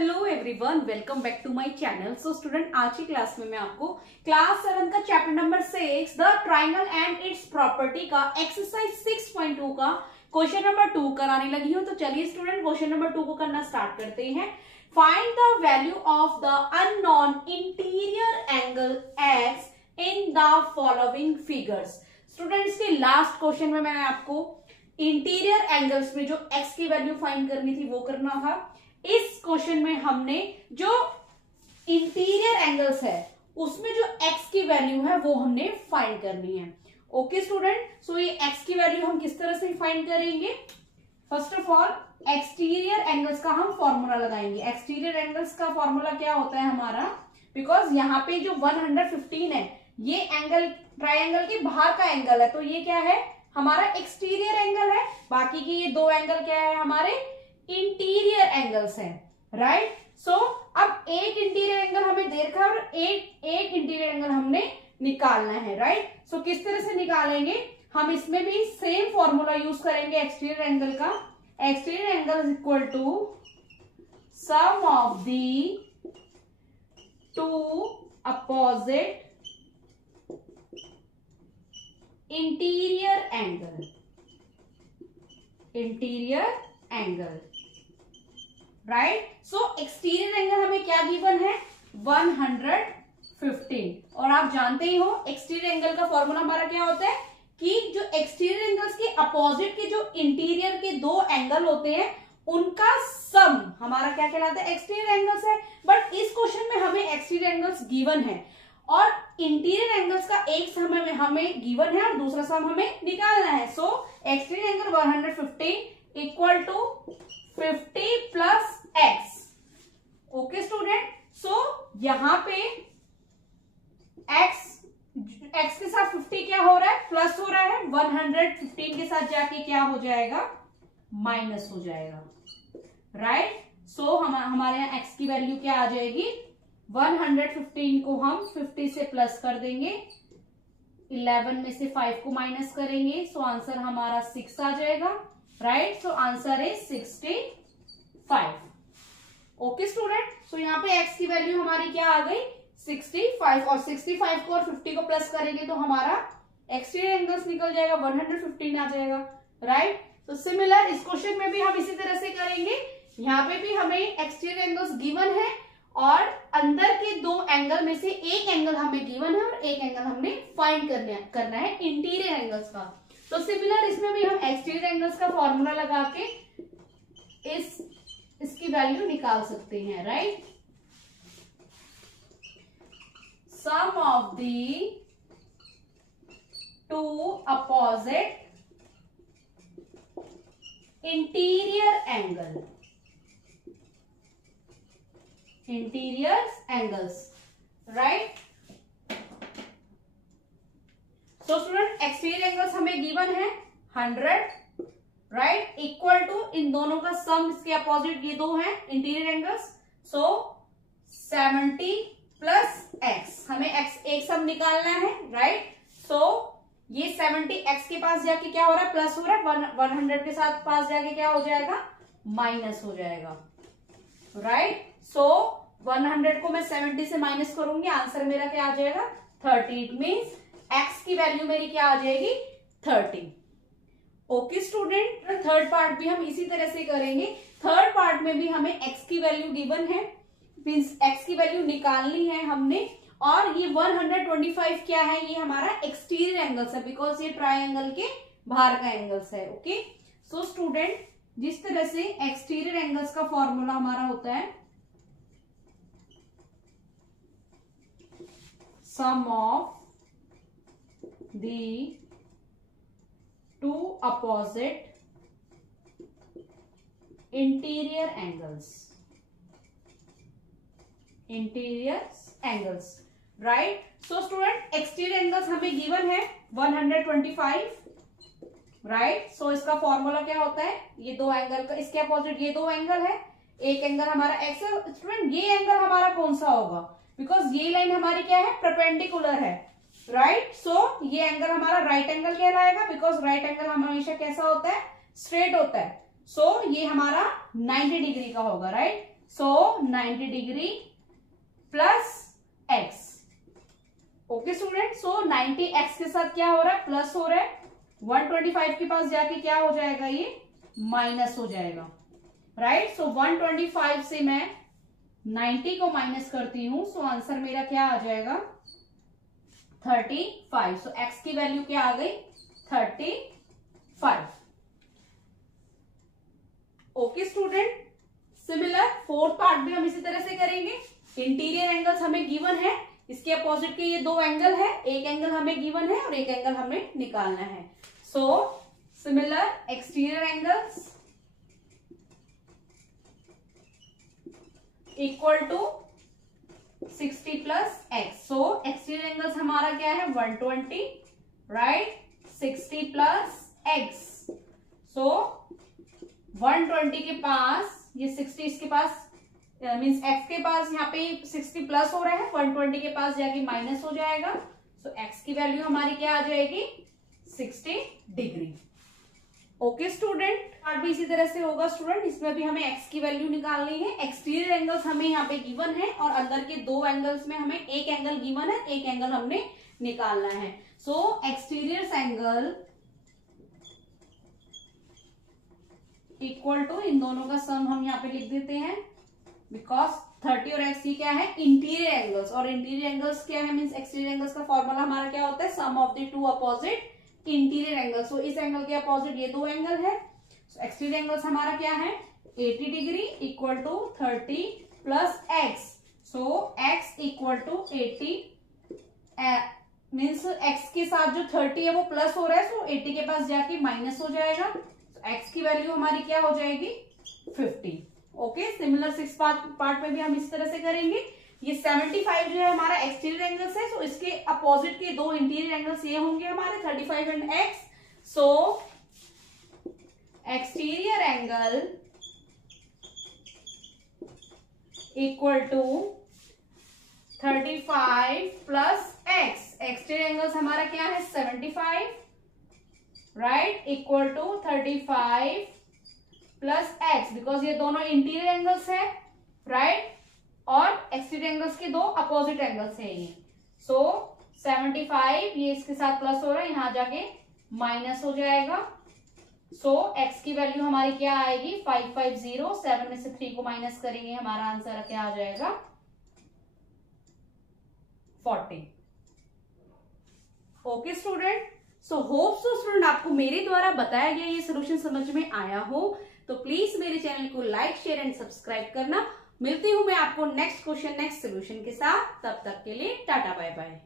Hello everyone, welcome back to my channel. So student, आज की class में मैं आपको क्लास 7 का chapter number 6 the triangle and its property का एक्सरसाइज 6.2 का क्वेश्चन नंबर 2 कराने लगी हूं। तो चलिए स्टूडेंट, क्वेश्चन नंबर 2 को करना स्टार्ट करते हैं। Find the value of the unknown interior angle x in the following figures. Students के लास्ट क्वेश्चन में मैंने आपको इंटीरियर एंगल्स में जो एक्स की वैल्यू फाइंड करनी थी वो करना था। इस क्वेश्चन में हमने जो इंटीरियर एंगल्स है उसमें जो एक्स की वैल्यू है वो हमने फाइंड करनी है। ओके स्टूडेंट, सो ये एक्स की वैल्यू हम किस तरह से फाइंड करेंगे? First of all exterior angles का हम फॉर्मूला लगाएंगे। एक्सटीरियर एंगल्स का फॉर्मूला क्या होता है हमारा? बिकॉज यहाँ पे जो 115 है ये एंगल ट्राइंगल के बाहर का एंगल है, तो ये क्या है? हमारा एक्सटीरियर एंगल है। बाकी के ये दो एंगल क्या है? हमारे इंटीरियर एंगल्स हैं, राइट। सो अब एक इंटीरियर एंगल हमें दे रखा है और एक इंटीरियर एंगल हमने निकालना है, राइट। सो किस तरह से निकालेंगे? हम इसमें भी सेम फॉर्मूला यूज करेंगे एक्सटीरियर एंगल का। Exterior angle is equal to sum of the two opposite interior angle, right. So exterior angle हमें क्या गिवन है? 115। और आप जानते ही हो एक्सटीरियर एंगल का फॉर्मूला हमारा क्या होता है कि जो एक्सटीरियर एंगल्स के अपोजिट के जो इंटीरियर के दो एंगल होते हैं उनका सम हमारा क्या कहलाता है? एक्सटीरियर एंगल्स है। बट इस क्वेश्चन में हमें एक्सटीरियर एंगल्स गिवन है और इंटीरियर एंगल्स का एक सम हमें गिवन है और दूसरा सम हमें निकालना है। So exterior angle 115 equal to 50 plus x. Okay student, so यहां पे एक्स के साथ 50 क्या हो रहा है? प्लस हो रहा है। 115 के साथ जाके क्या हो जाएगा? माइनस हो जाएगा, राइट। सो हमारे यहाँ एक्स की वैल्यू क्या आ जाएगी? 115 को हम 50 से प्लस कर देंगे, 11 में से 5 को माइनस करेंगे, सो आंसर हमारा 6 आ जाएगा, राइट। सो आंसर है 65। ओके स्टूडेंट, सो यहाँ पे x की वैल्यू हमारी क्या आ गई? 65। और 65 को और 50 को प्लस करेंगे तो हमारा एक्सटीरियर एंगल्स निकल जाएगा, 115 आ जाएगा, राइट। तो सिमिलर इस क्वेश्चन में भी हम इसी तरह से करेंगे। यहाँ पे भी हमें एक्सटीरियर एंगल्स गिवन है और अंदर के दो एंगल में से एक एंगल हमें गिवन है और एक एंगल हमने फाइंड करना है इंटीरियर एंगल्स का। तो सिमिलर इसमें भी हम एक्सटीरियर एंगल्स का फॉर्मूला लगा के इसकी वैल्यू निकाल सकते हैं, right. Sum of the two opposite interior angles, right. So student, exterior angles हमें गिवन है 100, राइट, इक्वल टू इन दोनों का सम, इसके अपोजिट ये दो हैं इंटीरियर एंगल्स, सो 70 प्लस एक्स। हमें एक्स एक सम निकालना है, राइट। सो ये 70 एक्स के पास जाके क्या हो रहा है? प्लस हो रहा है। 100 के साथ पास जाके क्या हो जाएगा? माइनस हो जाएगा, राइट। सो 100 को मैं 70 से माइनस करूंगी, आंसर मेरा क्या आ जाएगा? 30। इट मीन्स एक्स की वैल्यू मेरी क्या आ जाएगी? 30। ओके स्टूडेंट, थर्ड पार्ट भी हम इसी तरह से करेंगे। थर्ड पार्ट में भी हमें एक्स की वैल्यू गिवन है, मीन्स एक्स की वैल्यू निकालनी है हमने। और ये 125 क्या है? ये हमारा एक्सटीरियर एंगल्स है, बिकॉज ये ट्राइंगल के बाहर का एंगल्स है। ओके, सो स्टूडेंट, जिस तरह से एक्सटीरियर एंगल्स का फॉर्मूला हमारा होता है sum of the two opposite interior angles, right. So student, exterior angles हमें गिवन है 125, राइट। सो इसका फॉर्मूला क्या होता है? ये दो एंगल का, इसके अपोजिट ये दो एंगल है, एक एंगल हमारा एक्स है। स्टूडेंट, ये एंगल हमारा कौन सा होगा? बिकॉज ये लाइन हमारी क्या है? परपेंडिकुलर है, राइट। सो ये एंगल हमारा राइट एंगल कहलाएगा, बिकॉज राइट एंगल हमेशा कैसा होता है? स्ट्रेट होता है। सो ये हमारा 90 डिग्री का होगा, right. So 90 degree plus x. Okay student, so 90 x के साथ क्या हो रहा है, प्लस हो रहा है, 125 के पास जाके क्या हो जाएगा, ये माइनस हो जाएगा, राइट। सो 125 से मैं 90 को माइनस करती हूं, सो आंसर मेरा क्या आ जाएगा, 35। सो एक्स की वैल्यू क्या आ गई, 35। Okay student, similar fourth part भी हम इसी तरह से करेंगे। इंटीरियर एंगल्स हमें गिवन है, इसके अपोजिट के ये दो एंगल है, एक एंगल हमें गिवन है और एक एंगल हमें निकालना है। So similar exterior angles equal to 60 plus x. So exterior angles हमारा क्या है, 120, राइट, 60 प्लस एक्स। सो 120 के पास ये 60 इसके पास मीन्स एक्स के पास यहाँ पे 60 प्लस हो रहा है, 120 के पास जाके माइनस हो जाएगा। सो एक्स की वैल्यू हमारी क्या आ जाएगी, 60 डिग्री। ओके स्टूडेंट, पार्ट भी इसी तरह से होगा स्टूडेंट, इसमें भी हमें एक्स की वैल्यू निकालनी है। एक्सटीरियर एंगल्स हमें यहाँ पे गिवन है और अंदर के दो एंगल्स में हमें एक एंगल गिवन है, एक एंगल हमने निकालना है। So exterior angle equal to, इन दोनों का सम हम यहाँ पे लिख देते हैं, बिकॉज 30 और एक्स क्या है, इंटीरियर एंगल्स, और इंटीरियर एंगल्स क्या है, मीन्स एक्सटीरियर एंगल्स का फॉर्मूला हमारा क्या होता है, sum of the two opposite interior angle. So इस एंगल के अपोजिट ये दो एंगल है। सो एक्सटीरियर एंगल्स हमारा क्या है, 80 degree equal to 30 plus x. So x equal to 80 means x के साथ जो 30 है वो प्लस हो रहा है, सो 80 के पास जाके माइनस हो जाएगा। एक्स की वैल्यू हमारी क्या हो जाएगी, 50। ओके, सिमिलर 6 पार्ट में भी हम इस तरह से करेंगे। ये 75 जो है हमारा एक्सटीरियर एंगल्स है, सो इसके अपोजिट के दो इंटीरियर एंगल्स ये होंगे हमारे 35 and x. So exterior angle equal to 35 plus x. Exterior angles हमारा क्या है, 75, right, equal to 35 plus x, because ये दोनों इंटीरियर एंगल्स है, राइट, और एक्सटीरियर एंगल्स के दो अपोजिट एंगल्स है ये। सो 75 ये इसके साथ प्लस हो रहा है, यहां जाके माइनस हो जाएगा। सो एक्स की वैल्यू हमारी क्या आएगी, 550, 7 में से 3 को माइनस करेंगे, हमारा आंसर क्या आ जाएगा, 40। Okay student, so hope so student आपको मेरे द्वारा बताया गया ये सोल्यूशन समझ में आया हो, तो प्लीज मेरे चैनल को लाइक, शेयर एंड सब्सक्राइब करना। मिलती हूं मैं आपको नेक्स्ट क्वेश्चन, नेक्स्ट सोल्यूशन के साथ, तब तक के लिए टाटा बाय बाय।